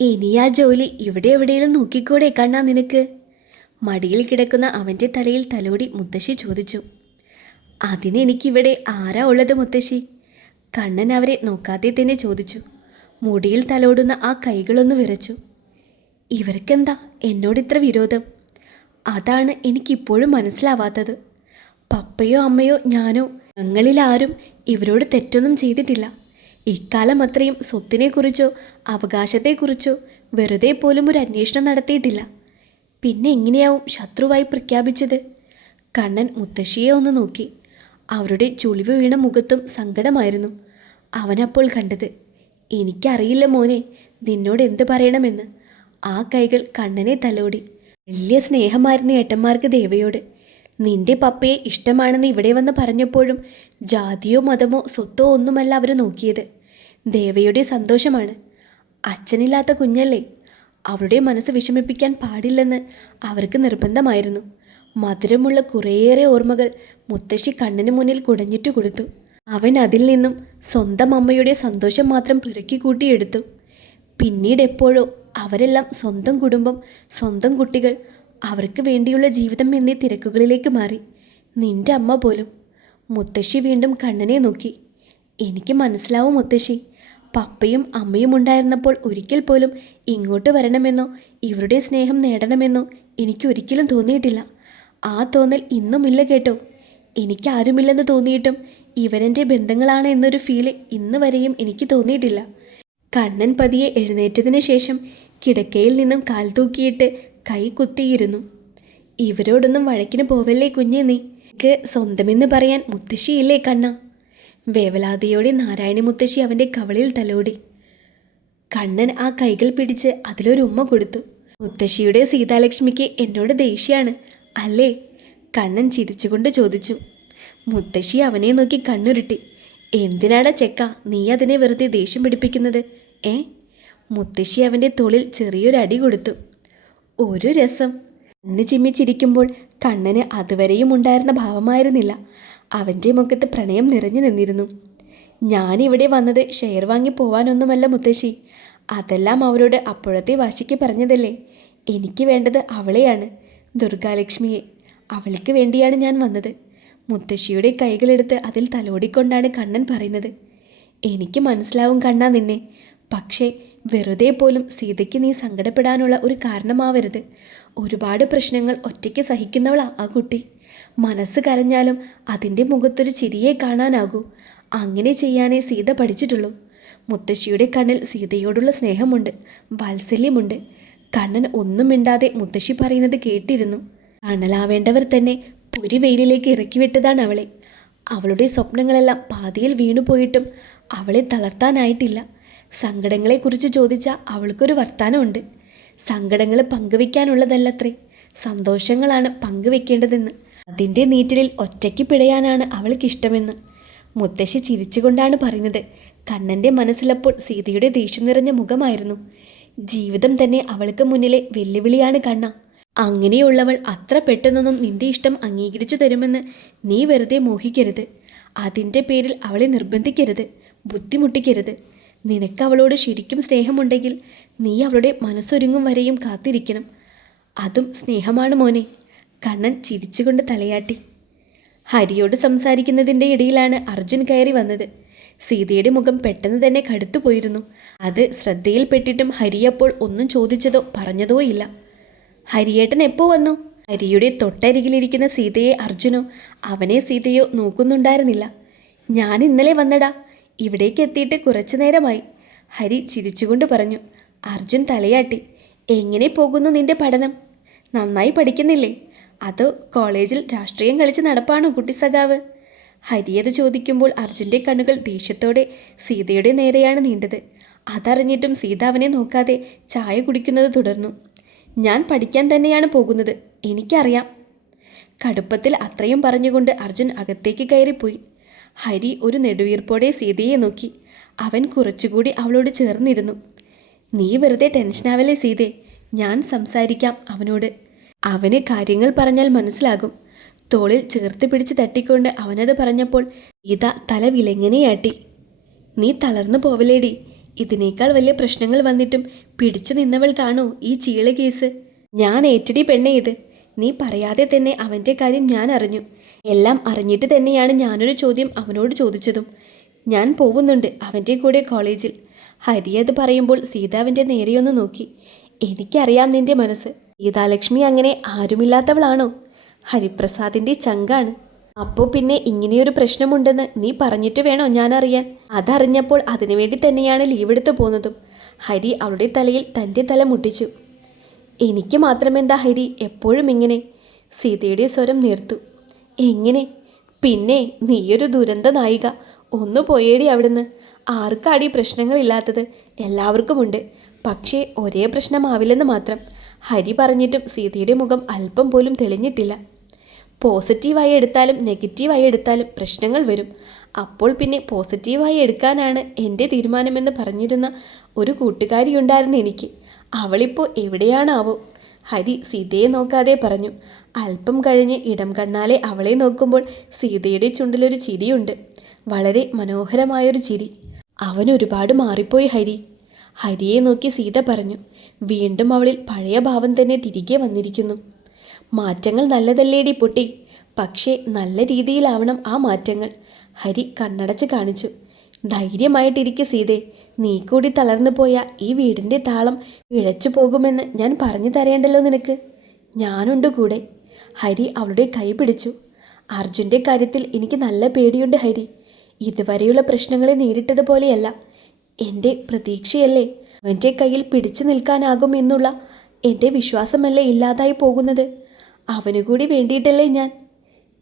ഇനി ആ ജോലി ഇവിടെ എവിടെയെങ്കിലും നോക്കിക്കൂടെ കണ്ണാ നിനക്ക്? മടിയിൽ കിടക്കുന്ന അവന്റെ തലയിൽ തലോടി മുത്തശ്ശി ചോദിച്ചു. അതിന് എനിക്കിവിടെ ആരാ ഉള്ളത് മുത്തശ്ശി? കണ്ണൻ അവരെ നോക്കാതെ തന്നെ ചോദിച്ചു. മുടിയിൽ തലോടുന്ന ആ കൈകളൊന്ന് വിറച്ചു. ഇവർക്കെന്താ എന്നോട് ഇത്ര വിരോധം? അതാണ് എനിക്കിപ്പോഴും മനസ്സിലാവാത്തത്. പപ്പയോ അമ്മയോ ഞാനോ ഞങ്ങളിലാരും ഇവരോട് തെറ്റൊന്നും ചെയ്തിട്ടില്ല. ഇക്കാലം അത്രയും സ്വത്തിനെക്കുറിച്ചോ അവകാശത്തെക്കുറിച്ചോ വെറുതെ പോലും ഒരു അന്വേഷണം നടത്തിയിട്ടില്ല. പിന്നെ എങ്ങനെയാവും ശത്രുവായി പ്രഖ്യാപിച്ചത്? കണ്ണൻ മുത്തശ്ശിയെ ഒന്ന് നോക്കി. അവരുടെ ചുളിവ് വീണ മുഖത്തും സങ്കടമായിരുന്നു. അവനപ്പോൾ കണ്ടത് എനിക്കറിയില്ല മോനെ നിന്നോട് എന്ത് പറയണമെന്ന്. ആ കൈകൾ കണ്ണനെ തലോടി. വലിയ സ്നേഹമായിരുന്നു ഏട്ടന്മാർക്ക് ദേവയോട്. നിന്റെ പപ്പയെ ഇഷ്ടമാണെന്ന് ഇവിടെ വന്ന് പറഞ്ഞപ്പോഴും ജാതിയോ മതമോ സ്വത്തോ ഒന്നുമല്ല അവർ നോക്കിയത്. ദേവയുടെ സന്തോഷമാണ്. അച്ഛനില്ലാത്ത കുഞ്ഞല്ലേ? അവളുടെ മനസ്സ് വിഷമിപ്പിക്കാൻ പാടില്ലെന്ന് അവർക്ക് നിർബന്ധമായിരുന്നു. മധുരമുള്ള കുറേയേറെ ഓർമ്മകൾ മുത്തശ്ശി കണ്ണിന് മുന്നിൽ കുടഞ്ഞിട്ട് കൊടുത്തു. അവൻ അതിൽ നിന്നും സ്വന്തം അമ്മയുടെ സന്തോഷം മാത്രം പുരക്കി കൂട്ടിയെടുത്തു. പിന്നീട് എപ്പോഴോ അവരെല്ലാം സ്വന്തം കുടുംബം സ്വന്തം കുട്ടികൾ അവർക്ക് വേണ്ടിയുള്ള ജീവിതം എന്നീ തിരക്കുകളിലേക്ക് മാറി. നിന്റെ അമ്മ പോലും. മുത്തശ്ശി വീണ്ടും കണ്ണനെ നോക്കി. എനിക്ക് മനസ്സിലാവും മുത്തശ്ശി. പപ്പയും അമ്മയും ഉണ്ടായിരുന്നപ്പോൾ ഒരിക്കൽ പോലും ഇങ്ങോട്ട് വരണമെന്നോ ഇവരുടെ സ്നേഹം നേടണമെന്നോ എനിക്ക് ഒരിക്കലും തോന്നിയിട്ടില്ല. ആ തോന്നൽ ഇന്നുമില്ല കേട്ടോ. എനിക്ക് ആരുമില്ലെന്ന് തോന്നിയിട്ടും ഇവരെന്റെ ബന്ധങ്ങളാണ് എന്നൊരു ഫീൽ ഇന്ന് വരെയും എനിക്ക് തോന്നിയിട്ടില്ല. കണ്ണൻ പതിയെ എഴുന്നേറ്റതിന് ശേഷം കിടക്കയിൽ നിന്നും കാൽ തൂക്കിയിട്ട് കൈ കുത്തിയിരുന്നു. ഇവരോടൊന്നും വഴക്കിന് പോവല്ലേ കുഞ്ഞെ നീ? എനിക്ക് സ്വന്തമെന്ന് പറയാൻ മുത്തശ്ശിയില്ലേ കണ്ണ? വേവലാതിയോടെ നാരായണി മുത്തശ്ശി അവന്റെ കവളിൽ തലോടി. കണ്ണൻ ആ കൈകൾ പിടിച്ച് അതിലൊരു ഉമ്മ കൊടുത്തു. മുത്തശ്ശിയുടെ സീതാലക്ഷ്മിക്ക് എന്നോട് ദേഷ്യാണ് അല്ലേ? കണ്ണൻ ചിരിച്ചുകൊണ്ട് ചോദിച്ചു. മുത്തശ്ശി അവനെ നോക്കി കണ്ണുരുട്ടി. എന്തിനാടാ ചെക്ക നീ അതിനെ വെറുതെ ദേഷ്യം പിടിപ്പിക്കുന്നത് ഏ? മുത്തശ്ശി അവന്റെ തോളിൽ ചെറിയൊരു അടി കൊടുത്തു. ഒരു രസം. കണ്ണ് ചിമ്മിച്ചിരിക്കുമ്പോൾ കണ്ണന് അതുവരെയും ഉണ്ടായിരുന്ന ഭാവമായിരുന്നില്ല. അവന്റെ മുഖത്ത് പ്രണയം നിറഞ്ഞു നിന്നിരുന്നു. ഞാനിവിടെ വന്നത് ഷെയർ വാങ്ങി പോവാനൊന്നുമല്ല മുത്തശ്ശി. അതെല്ലാം അവരോട് അപ്പോഴത്തെ വാശിക്ക് പറഞ്ഞതല്ലേ. എനിക്ക് വേണ്ടത് അവളെയാണ് ദുർഗാലക്ഷ്മിയെ. അവൾക്ക് വേണ്ടിയാണ് ഞാൻ വന്നത്. മുത്തശ്ശിയുടെ കൈകളെടുത്ത് അതിൽ തലോടിക്കൊണ്ടാണ് കണ്ണൻ പറയുന്നത്. എനിക്ക് മനസ്സിലാവും കണ്ണാ നിന്നെ. പക്ഷേ വെറുതെ പോലും സീതയ്ക്ക് നീ സങ്കടപ്പെടാനുള്ള ഒരു കാരണമാവരുത്. ഒരുപാട് പ്രശ്നങ്ങൾ ഒറ്റയ്ക്ക് സഹിക്കുന്നവളാ ആ കുട്ടി. മനസ്സ് കരഞ്ഞാലും അതിന്റെ മുഖത്തൊരു ചിരിയെ കാണാനാകൂ. അങ്ങനെ ചെയ്യാനേ സീത പഠിച്ചിട്ടുള്ളൂ. മുത്തശ്ശിയുടെ കണ്ണിൽ സീതയോടുള്ള സ്നേഹമുണ്ട് വാത്സല്യമുണ്ട്. കണ്ണൻ ഒന്നും മിണ്ടാതെ മുത്തശ്ശി പറയുന്നത് കേട്ടിരുന്നു. അണലാവേണ്ടവർ തന്നെ പൊരിവെയിലിലേക്ക് ഇറക്കിവിട്ടതാണ് അവളെ. അവളുടെ സ്വപ്നങ്ങളെല്ലാം പാതിയിൽ വീണുപോയിട്ടും അവളെ തളർത്താനായിട്ടില്ല. സങ്കടങ്ങളെക്കുറിച്ച് ചോദിച്ചാൽ അവൾക്കൊരു വർത്താനമുണ്ട്. സങ്കടങ്ങൾ പങ്കുവെക്കാനുള്ളതല്ലത്രേ സന്തോഷങ്ങളാണ് പങ്കുവെക്കേണ്ടതെന്ന് അതിന്റെ നീറ്റലിൽ ഒറ്റയ്ക്ക് പിടയാനാണ് അവൾക്കിഷ്ടമെന്ന്. മുത്തശ്ശി ചിരിച്ചുകൊണ്ടാണ് പറയുന്നത്. കണ്ണന്റെ മനസ്സിലപ്പോൾ സീതയുടെ ദേഷ്യം നിറഞ്ഞ മുഖമായിരുന്നു. ജീവിതം തന്നെ അവൾക്ക് മുന്നിലെ വെല്ലുവിളിയാണ് കണ്ണ. അങ്ങനെയുള്ളവൾ അത്ര പെട്ടെന്നൊന്നും നിന്റെ ഇഷ്ടം അംഗീകരിച്ചു തരുമെന്ന് നീ വെറുതെ മോഹിക്കരുത്. അതിന്റെ പേരിൽ അവളെ നിർബന്ധിക്കരുത്. ബുദ്ധിമുട്ടിക്കരുത്. നിനക്ക് അവളോട് ശരിക്കും സ്നേഹമുണ്ടെങ്കിൽ നീ അവളുടെ മനസ്സൊരുങ്ങും വരെയും കാത്തിരിക്കണം. അതും സ്നേഹമാണ് മോനെ. കണ്ണൻ ചിരിച്ചുകൊണ്ട് തലയാട്ടി. ഹരിയോട് സംസാരിക്കുന്നതിന്റെ ഇടയിലാണ് അർജുൻ കയറി വന്നത്. സീതയുടെ മുഖം പെട്ടെന്ന് തന്നെ കടുത്തുപോയിരുന്നു അത് ശ്രദ്ധയിൽപ്പെട്ടിട്ടും ഹരി അപ്പോൾ ഒന്നും ചോദിച്ചതോ പറഞ്ഞതോ ഇല്ല. ഹരിയേട്ടൻ എപ്പോൾ വന്നു? ഹരിയുടെ തൊട്ടരികിലിരിക്കുന്ന സീതയെ അർജുനോ അവനെ സീതയോ നോക്കുന്നുണ്ടായിരുന്നില്ല. ഞാൻ ഇന്നലെ വന്നടാ. ഇവിടേക്ക് എത്തിയിട്ട് കുറച്ചു നേരമായി. ഹരി ചിരിച്ചുകൊണ്ട് പറഞ്ഞു അർജുൻ തലയാട്ടി എങ്ങനെ പോകുന്നു നിന്റെ പഠനം? നന്നായി പഠിക്കുന്നില്ലേ? അതോ കോളേജിൽ രാഷ്ട്രീയം കളിച്ച് നടപ്പാണോ കുട്ടി സഖാവ്? ഹരിയത് ചോദിക്കുമ്പോൾ അർജുന്റെ കണ്ണുകൾ ദേഷ്യത്തോടെ സീതയുടെ നേരെയാണ് നീണ്ടത്. അതറിഞ്ഞിട്ടും സീത അവനെ നോക്കാതെ ചായ കുടിക്കുന്നത് തുടർന്നു. ഞാൻ പഠിക്കാൻ തന്നെയാണ് പോകുന്നത് എനിക്കറിയാം. കടുപ്പത്തിൽ അത്രയും പറഞ്ഞുകൊണ്ട് അർജുൻ അകത്തേക്ക് കയറിപ്പോയി. ഹരി ഒരു നെടുവീർപ്പോടെ സീതയെ നോക്കി. അവൻ കുറച്ചുകൂടി അവളോട് ചേർന്നിരുന്നു. നീ വെറുതെ ടെൻഷനാവല്ലേ സീതേ? ഞാൻ സംസാരിക്കാം അവനോട്. അവന് കാര്യങ്ങൾ പറഞ്ഞാൽ മനസ്സിലാകും. തോളിൽ ചേർത്ത് പിടിച്ച് തട്ടിക്കൊണ്ട് അവനത് പറഞ്ഞപ്പോൾ സീത തല വിലങ്ങനെയാട്ടി. നീ തളർന്നു പോവലേടി ഇതിനേക്കാൾ വലിയ പ്രശ്നങ്ങൾ വന്നിട്ടും പിടിച്ചു നിന്നവൾ താണോ ഈ ചീള കേസ്. ഞാൻ ഏറ്റടി പെണ്ണേ ഇത്. നീ പറയാതെ തന്നെ അവന്റെ കാര്യം ഞാൻ അറിഞ്ഞു. എല്ലാം അറിഞ്ഞിട്ട് തന്നെയാണ് ഞാനൊരു ചോദ്യം അവനോട് ചോദിച്ചതും. ഞാൻ പോകുന്നുണ്ട് അവന്റെ കൂടെ കോളേജിൽ. ഹരി അത് പറയുമ്പോൾ സീതാവിന്റെ നേരെയൊന്ന് നോക്കി. എനിക്കറിയാം നിന്റെ മനസ്സ്. സീതാലക്ഷ്മി അങ്ങനെ ആരുമില്ലാത്തവളാണോ? ഹരിപ്രസാദിന്റെ ചങ്കാണ്. അപ്പോൾ പിന്നെ ഇങ്ങനെയൊരു പ്രശ്നമുണ്ടെന്ന് നീ പറഞ്ഞിട്ട് വേണോ ഞാൻ അറിയാൻ അതറിഞ്ഞപ്പോൾ അതിനുവേണ്ടി തന്നെയാണ് ലീവെടുത്ത് പോന്നതും. ഹരി അവളുടെ തലയിൽ തന്റെ തല മുട്ടിച്ചു. എനിക്ക് മാത്രമെന്താ ഹരി? എപ്പോഴും ഇങ്ങനെ. സീതയുടെ സ്വരം നീർത്തു. എങ്ങനെ? പിന്നെ നീയൊരു ദുരന്ത നായിക. ഒന്ന് പോയേടി അവിടുന്ന്. ആർക്കാടി പ്രശ്നങ്ങളില്ലാത്തത്? എല്ലാവർക്കുമുണ്ട്. പക്ഷേ ഒരേ പ്രശ്നമാവില്ലെന്ന് മാത്രം. ഹരി പറഞ്ഞിട്ടും സീതയുടെ മുഖം അല്പം പോലും തെളിഞ്ഞിട്ടില്ല. പോസിറ്റീവായി എടുത്താലും നെഗറ്റീവായി എടുത്താലും പ്രശ്നങ്ങൾ വരും. അപ്പോൾ പിന്നെ പോസിറ്റീവായി എടുക്കാനാണ് എന്റെ തീരുമാനമെന്ന് പറഞ്ഞിരുന്ന ഒരു കൂട്ടുകാരിയുണ്ടായിരുന്നു എനിക്ക്. അവളിപ്പോൾ എവിടെയാണാവോ? ഹരി സീതയെ നോക്കാതെ പറഞ്ഞു അല്പം കഴിഞ്ഞ് ഇടം കണ്ണാലെ അവളെ നോക്കുമ്പോൾ സീതയുടെ ചുണ്ടിലൊരു ചിരിയുണ്ട്. വളരെ മനോഹരമായൊരു ചിരി. അവൻ ഒരുപാട് മാറിപ്പോയി ഹരി. ഹരിയെ നോക്കി സീത പറഞ്ഞു വീണ്ടും അവളിൽ പഴയ ഭാവം തന്നെ തിരികെ വന്നിരിക്കുന്നു. മാറ്റങ്ങൾ നല്ലതല്ലേടി പൊട്ടി പക്ഷേ നല്ല രീതിയിലാവണം ആ മാറ്റങ്ങൾ. ഹരി കണ്ണടച്ച് കാണിച്ചു ധൈര്യമായിട്ടിരിക്കെ സീതേ. നീ കൂടി തളർന്നു പോയ ഈ വീടിന്റെ താളം ഇഴച്ചു പോകുമെന്ന് ഞാൻ പറഞ്ഞു തരേണ്ടല്ലോ നിനക്ക്. ഞാനുണ്ട് കൂടെ. ഹരി അവളുടെ കൈ പിടിച്ചു. അർജുന്റെ കാര്യത്തിൽ എനിക്ക് നല്ല പേടിയുണ്ട് ഹരി. ഇതുവരെയുള്ള പ്രശ്നങ്ങളെ നേരിട്ടതുപോലെയല്ല എന്റെ പ്രതീക്ഷയല്ലേ അവന്റെ കയ്യിൽ പിടിച്ചു നിൽക്കാനാകും എന്നുള്ള എന്റെ വിശ്വാസമല്ലേ ഇല്ലാതായി പോകുന്നത്. അവനു കൂടി വേണ്ടിയിട്ടല്ലേ ഞാൻ?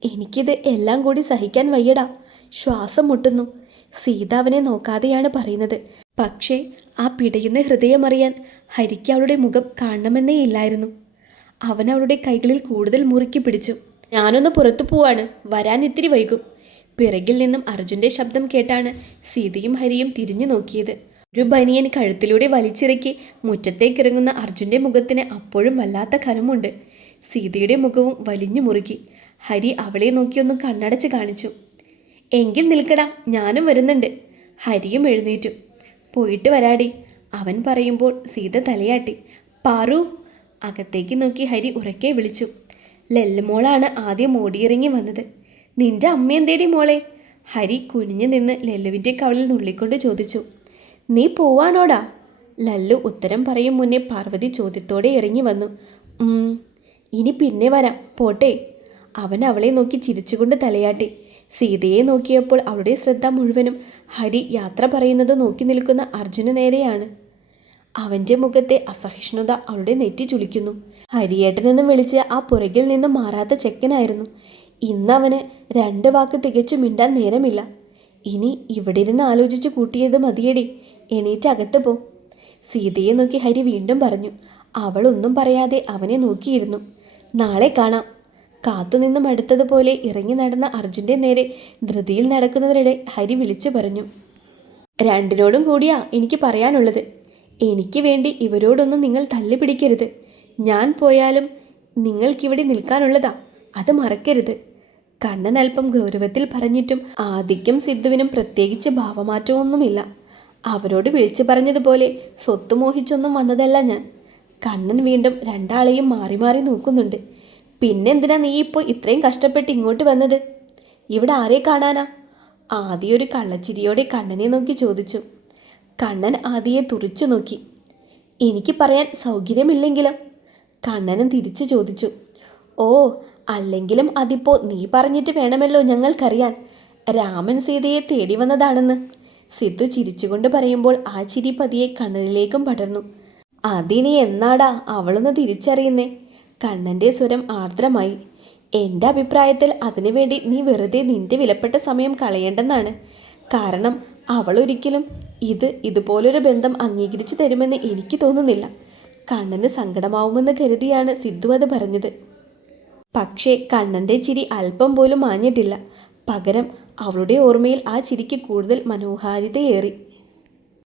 എനിക്കിത് എല്ലാം കൂടി സഹിക്കാൻ വയ്യടാ. ശ്വാസം മുട്ടുന്നു. സീത അവനെ നോക്കാതെയാണ് പറയുന്നത്. പക്ഷേ ആ പിടയുന്ന ഹൃദയമറിയാൻ ഹരിക്ക് അവളുടെ മുഖം കാണണമെന്നേ ഇല്ലായിരുന്നു. അവൻ അവളുടെ കൈകളിൽ കൂടുതൽ മുറുക്കി പിടിച്ചു. ഞാനൊന്ന് പുറത്തു പോവാണ്. വരാൻ ഇത്തിരി വൈകും. പിറകിൽ നിന്നും അർജുന്റെ ശബ്ദം കേട്ടാണ് സീതയും ഹരിയും തിരിഞ്ഞു നോക്കിയത്. ഒരു ബനിയൻ കഴുത്തിലൂടെ വലിച്ചിറക്കി മുറ്റത്തേക്കിറങ്ങുന്ന അർജുന്റെ മുഖത്തിന് അപ്പോഴും വല്ലാത്ത കനമുണ്ട്. സീതയുടെ മുഖവും വലിഞ്ഞു മുറുക്കി ഹരി അവളെ നോക്കിയൊന്ന് കണ്ണടച്ച് കാണിച്ചു. എങ്കിൽ നിൽക്കടാ ഞാനും വരുന്നുണ്ട്. ഹരിയും എഴുന്നേറ്റു. പോയിട്ട് വരാടി. അവൻ പറയുമ്പോൾ സീത തലയാട്ടി. പാറു അകത്തേക്ക് നോക്കി ഹരി ഉറക്കെ വിളിച്ചു. ലെല്ലുമോളാണ് ആദ്യം ഓടിയിറങ്ങി വന്നത്. നിന്റെ അമ്മയും തേടി മോളെ? ഹരി കുനിഞ്ഞു നിന്ന് ലല്ലുവിന്റെ കവളിൽ നുള്ളിക്കൊണ്ട് ചോദിച്ചു. നീ പോവാണോടാ? ലല്ലു ഉത്തരം പറയും മുന്നേ പാർവതി ചോദ്യത്തോടെ ഇറങ്ങി വന്നു. ഇനി പിന്നെ വരാം. പോട്ടെ. അവൻ അവളെ നോക്കി ചിരിച്ചുകൊണ്ട് തലയാട്ടി. സീതയെ നോക്കിയപ്പോൾ അവളുടെ ശ്രദ്ധ മുഴുവനും ഹരി യാത്ര പറയുന്നത് നോക്കി നിൽക്കുന്ന അർജുന നേരെയാണ്. അവന്റെ മുഖത്തെ അസഹിഷ്ണുത അവളുടെ നെറ്റി ചുളിക്കുന്നു. ഹരിയേട്ടനെന്ന് വിളിച്ച് ആ പുറകിൽ നിന്നും മാറാത്ത ചെക്കനായിരുന്നു. ഇന്നവന് രണ്ട് വാക്ക് തികച്ചു മിണ്ടാൻ നേരമില്ല. ഇനി ഇവിടെ ഇരുന്ന് ആലോചിച്ച് കൂട്ടിയത് മതിയടി. എണീറ്റ് അകത്ത് പോ. സീതയെ നോക്കി ഹരി വീണ്ടും പറഞ്ഞു. അവളൊന്നും പറയാതെ അവനെ നോക്കിയിരുന്നു. നാളെ കാണാം. കാത്തുനിന്നും അടുത്തതുപോലെ ഇറങ്ങി നടന്ന അർജുന്റെ നേരെ ധൃതിയിൽ നടക്കുന്നതിനിടെ ഹരി വിളിച്ചു പറഞ്ഞു. രണ്ടിനോടും കൂടിയാ എനിക്ക് പറയാനുള്ളത്. എനിക്ക് വേണ്ടി ഇവരോടൊന്നും നിങ്ങൾ തല്ലി പിടിക്കരുത് ഞാൻ പോയാലും നിങ്ങൾക്കിവിടെ നിൽക്കാനുള്ളതാ. അത് മറക്കരുത്. കണ്ണൻ അല്പം ഗൗരവത്തിൽ പറഞ്ഞിട്ടും ആദിക്കും സിദ്ധുവിനും പ്രത്യേകിച്ച് ഭാവമാറ്റമൊന്നുമില്ല. അവരോട് വിളിച്ചു പറഞ്ഞതുപോലെ സ്വത്ത് മോഹിച്ചൊന്നും വന്നതല്ല ഞാൻ. കണ്ണൻ വീണ്ടും രണ്ടാളെയും മാറി മാറി നോക്കുന്നുണ്ട്. പിന്നെന്തിനാ നീ ഇപ്പോൾ ഇത്രയും കഷ്ടപ്പെട്ട് ഇങ്ങോട്ട് വന്നത്? ഇവിടെ ആരെ കാണാനാ? ആദ്യ ഒരു കള്ളച്ചിരിയോടെ കണ്ണനെ നോക്കി ചോദിച്ചു. കണ്ണൻ ആദിയെ തുറിച്ചു നോക്കി. എനിക്ക് പറയാൻ സൗകര്യമില്ലെങ്കിലും? കണ്ണനും തിരിച്ചു ചോദിച്ചു. ഓ അല്ലെങ്കിലും അതിപ്പോൾ നീ പറഞ്ഞിട്ട് വേണമല്ലോ ഞങ്ങൾക്കറിയാൻ. രാമൻ സീതയെ തേടി വന്നതാണെന്ന്. സിദ്ധു ചിരിച്ചുകൊണ്ട് പറയുമ്പോൾ ആ ചിരി പതിയെ കണ്ണനിലേക്കും പടർന്നു. അതിനി എന്നാടാ അവളൊന്ന് തിരിച്ചറിയുന്നേ? കണ്ണന്റെ സ്വരം ആർദ്രമായി. എന്റെ അഭിപ്രായത്തിൽ അതിനുവേണ്ടി നീ വെറുതെ നിന്റെ വിലപ്പെട്ട സമയം കളയേണ്ടെന്നാണ്. കാരണം അവൾ ഒരിക്കലും ഇത് ഇതുപോലൊരു ബന്ധം അംഗീകരിച്ചു തരുമെന്ന് എനിക്ക് തോന്നുന്നില്ല. കണ്ണന് സങ്കടമാവുമെന്ന് കരുതിയാണ് സിദ്ധു അത് പറഞ്ഞത്. പക്ഷേ കണ്ണന്റെ ചിരി അല്പം പോലും മാഞ്ഞിട്ടില്ല. പകരം അവളുടെ ഓർമ്മയിൽ ആ ചിരിക്ക് കൂടുതൽ മനോഹാരിതയേറി.